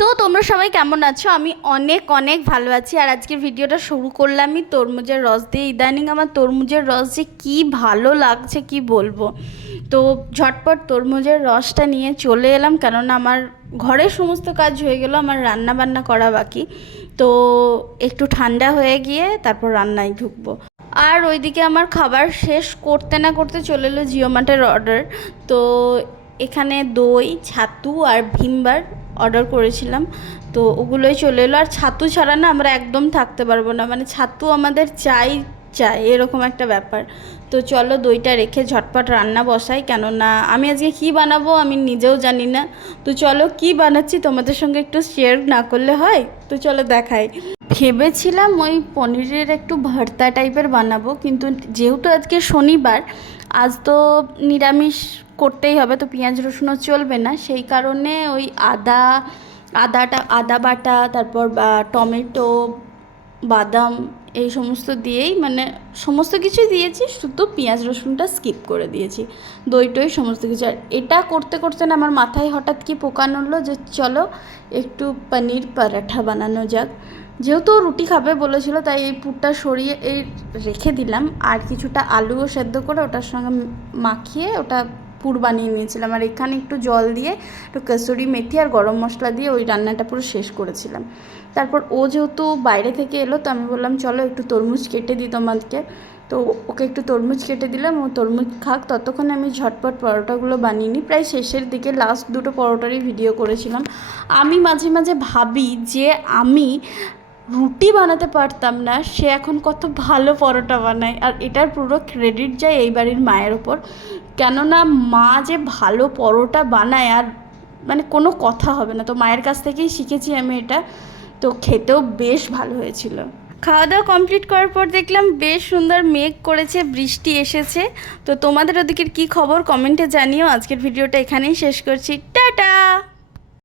তো তোমরা সবাই কেমন আছো? আমি অনেক অনেক ভালো আছি। আর আজকের ভিডিওটা শুরু করলামই তরমুজের রস দিয়ে। ইদানিং আমার তরমুজের রস যে কী ভালো লাগছে কি বলবো। তো ঝটপট তরমুজের রসটা নিয়ে চলে এলাম, কেননা আমার ঘরের সমস্ত কাজ হয়ে গেল, আমার রান্না বান্না করা বাকি। তো একটু ঠান্ডা হয়ে গিয়ে তারপর রান্নায় ঢুকবো। আর ওইদিকে আমার খাবার শেষ করতে না করতে চলে এলো জিও মার্টের অর্ডার। তো এখানে দই, ছাতু আর ভিমবার অর্ডার করেছিলাম, তো ওগুলোই চলে এলো। আর ছাতু ছাড়া না আমরা একদম থাকতে পারবো না, মানে ছাতু আমাদের চাই চাই এরকম একটা ব্যাপার। তো চলো দইটা রেখে ঝটপট রান্না বসাই, কেননা আমি আজকে কী বানাবো আমি নিজেও জানি না। তো চলো কী বানাচ্ছি তোমাদের সঙ্গে একটু শেয়ার না করলে হয়? তো চলো দেখাই। ভেবেছিলাম ওই পনিরের একটু ভর্তা টাইপের বানাবো, কিন্তু যেহেতু আজকে শনিবার, আজ তো নিরামিষ করতেই হবে, তো পেঁয়াজ রসুনও চলবে না, সেই কারণে ওই আদা বাটা, তারপর টমেটো, বাদাম, এই সমস্ত দিয়েই, মানে সমস্ত কিছুই দিয়েছি, শুধু পেঁয়াজ রসুনটা স্কিপ করে দিয়েছি, দই টই সমস্ত কিছু। আর এটা করতে করতে না আমার মাথায় হঠাৎ কি পোকা নড়লো যে চলো একটু পনির পরাঠা বানানো যাক। যেহেতু রুটি খাবে বলেছিল, তাই এই পুরটা সরিয়ে এই রেখে দিলাম, আর কিছুটা আলুও সেদ্ধ করে ওটার সঙ্গে মাখিয়ে ওটা পুর বানিয়ে নিয়েছিলাম। আর এখানে একটু জল দিয়ে একটু কসুরি মেথি আর গরম মশলা দিয়ে ওই রান্নাটা পুরো শেষ করেছিলাম। তারপর ও যেহেতু বাইরে থেকে এলো, তো আমি বললাম চলো একটু তরমুজ কেটে দিই তোমাদেরকে। তো ওকে একটু তরমুজ কেটে দিলাম, ও তরমুজ খাক, ততক্ষণে আমি ঝটপট পরোটাগুলো বানিয়ে নিই। প্রায় শেষের দিকে লাস্ট দুটো পরোটারই ভিডিও করেছিলাম। আমি মাঝে মাঝে ভাবি যে আমি রুটি বানাতে পারতাম না, সে এখন কত ভালো পরোটা বানায়। আর এটার পুরো ক্রেডিট যায় এই বাড়ির মায়ের ওপর, কেননা মা যে ভালো পরোটা বানায় আর মানে কোনো কথা হবে না। তো মায়ের কাছ থেকেই শিখেছি আমি এটা। তো খেতেও বেশ ভালো হয়েছিল। খাওয়া দাওয়া কমপ্লিট করার পর দেখলাম বেশ সুন্দর মেঘ করেছে, বৃষ্টি এসেছে। তো তোমাদের ওদিকের কী খবর কমেন্টে জানিও। আজকের ভিডিওটা এখানেই শেষ করছি, টাটা।